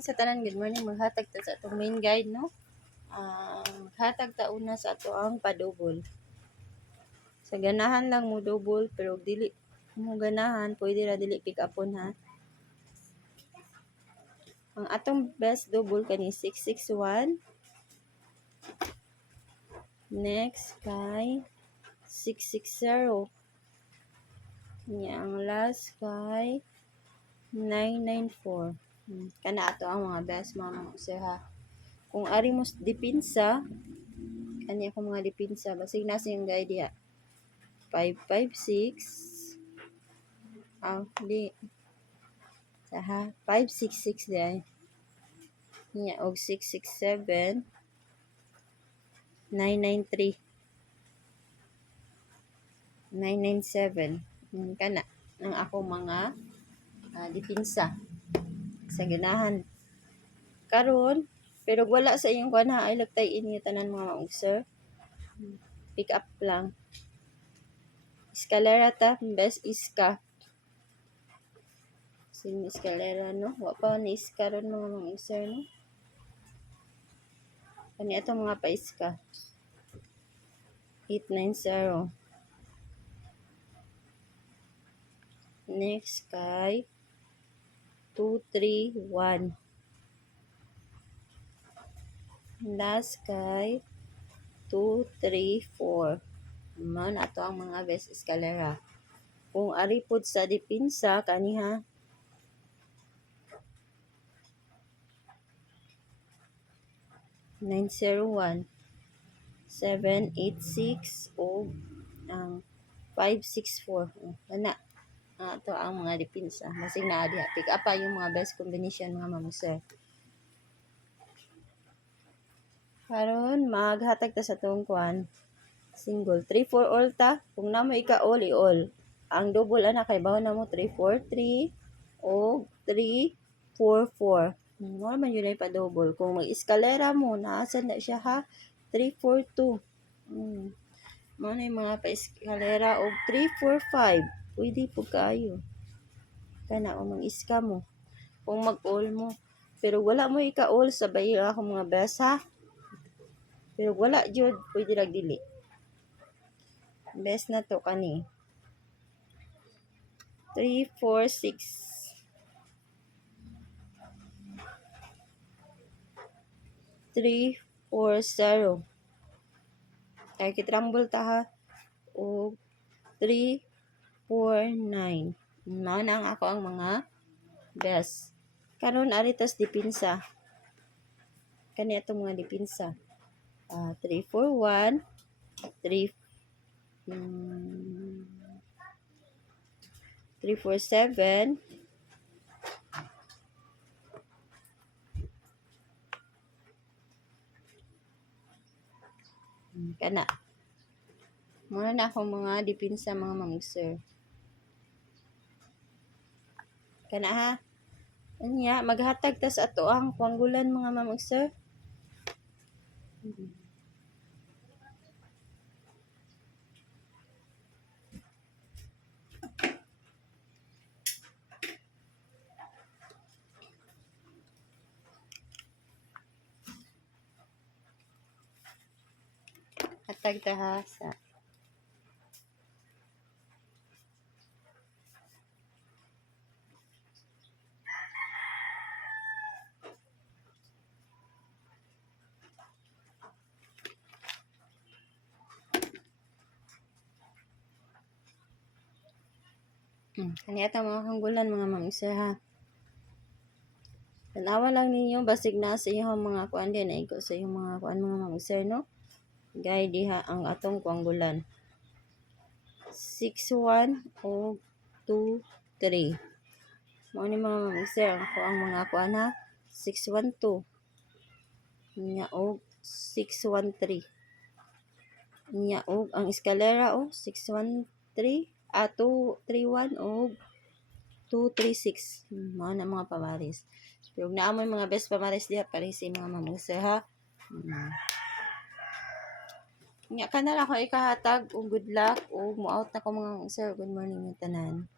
sa tanan, good morning. Maghatag ta sa atong main guide, no? Maghatag ta una sa ato ang padubol. Sa ganahan lang mo double, pero dili mo ganahan, pwede ra dili pick upon ha. Ang atong best double kani 661. Next kay 660. Nya ang last kay 994. Kana ato ang mga best mga sir ha. Kung ari mo dipinsa, kani ako mga dipinsa, basig na sa yung guide ya. 556. Di. Saha, 566 di. Nya og 667. 993. 997. Kana ang ako mga dipinsa sa ganahan karon, pero wala sa iyong kuan ha, ay lagtay inyo tanan mga maugser. Pick up lang. Escalera ta, best iska. Sin escalera no, wa pa ni iska ron mga maugser no. Kani ato mga paiska. 890. Next kay 231. Last kay 234. Man ato ang mga best escalera. Kung ari pud sa dipinsa kaniha 901, 786 o ang 564. Kana ato ang mga dipinsa. Masig na adi pick up pa yung mga best combination mga mamuser. Karon maghatag ta sa tong kuan single 3-4 all ta. Kung namo ika all i-all. Ang double ana kay bawo namo 3-4-3 o 3-4-4. Mo man yun ay pa double. Kung mag-eskalera mo, naasan na siya ha? 3-4-2. Mo na yung mga pa-eskalera o 3-4-5. Pwede po kayo. Kana o mag-iska mo. Kung mag-all mo. Pero wala mo ika-all, sabay ako mga best ha. Pero wala jud, pwede lang dili. Best na to kani. 3-4-6. 3-4-0. Kaya kitrambol ta ha. O 3-4-9. Manang ako ang mga best. Karon ari tas dipinsa. Kani ato mga dipinsa. 3-4-1. 3-4-7. Kana. Muna na ako mga dipinsa mga mamuser. Kana ha. Anya, maghatag ta sa ato ang kwanggulan mga mamuser. Hatag ta ha sa kani ata mga kanggulan mga mamuser ha. Tanawa lang ninyo basig na sa iyong mga kuan din ay ko sa iyong mga kuan mga mamuser no. Gay diha ang atong kwanggulan. 6-1 o 2-3. Mao ni mga mamuser ang mga kuan ha. 6-1-2. Nya og 6-1-3. Nya og ang eskalera o 6-1-3. 2-3-1 o 2-3-6. Mao na mga pamaris. Pero naamoy mga best pamaris diha pares sa mga mamuser ha. Nya kana lang ako ikahatag og good luck o mo out na ko mga sir. Good morning tanan.